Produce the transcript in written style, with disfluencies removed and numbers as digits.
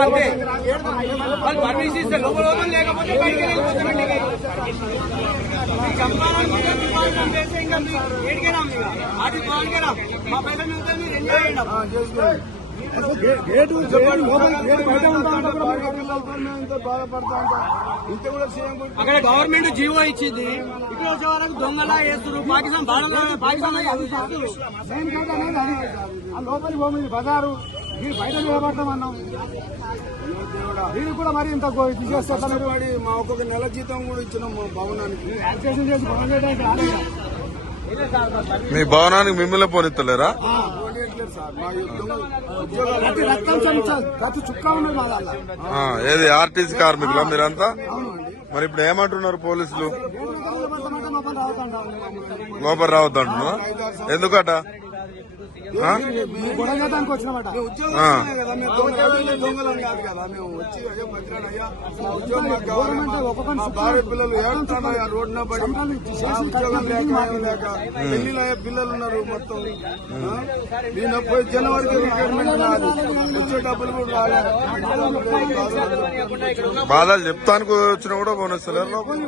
పోతాం అంతే. వాళ్ళు పర్మిషన్ ఇస్తే లోపల పోతాం, లేకపోతే బయటికి వెళ్ళిపోతాం. ఇంకా ఏడికైనా అటు బాగుంటారా మా పైసలు మీరు ఎంజాయ్ అక్కడ గవర్నమెంట్ జీవో ఇచ్చింది. ఇక్కడ వచ్చే వరకు దొంగలా వేస్తారు. పాకిస్తాన్ పాకిస్తాన్ లోపలి భూమి బజారు మీరు బయట నిలబడతామన్నాం. దీనికి కూడా మరి ఇంత తీసేస్తారు. మా ఒక్కొక్క నెల జీతం కూడా ఇచ్చినాం మా భవనానికి. మీ భవనానికి మిమ్మల్ని పోనిస్తలేరా? ఏది ఆర్టీసీ కార్మికులా మీరంతా? మరి ఇప్పుడు ఏమంటున్నారు పోలీసులు? లోపల రావద్దంటున్నా. ఎందుకట? భార్య పిల్లలు ఏడుస్తున్నాయి రోడ్డున పడి, ఉద్యోగం లేక పెళ్లిలో పిల్లలు ఉన్నారు. మొత్తం నేను పోయి జనవరికి రిటైర్మెంట్ రాదు, వచ్చే డబ్బులు కూడా రాలేదు. బాధలు చెప్తానికి వచ్చినా కూడా పోనిస్తలేరు లోపల.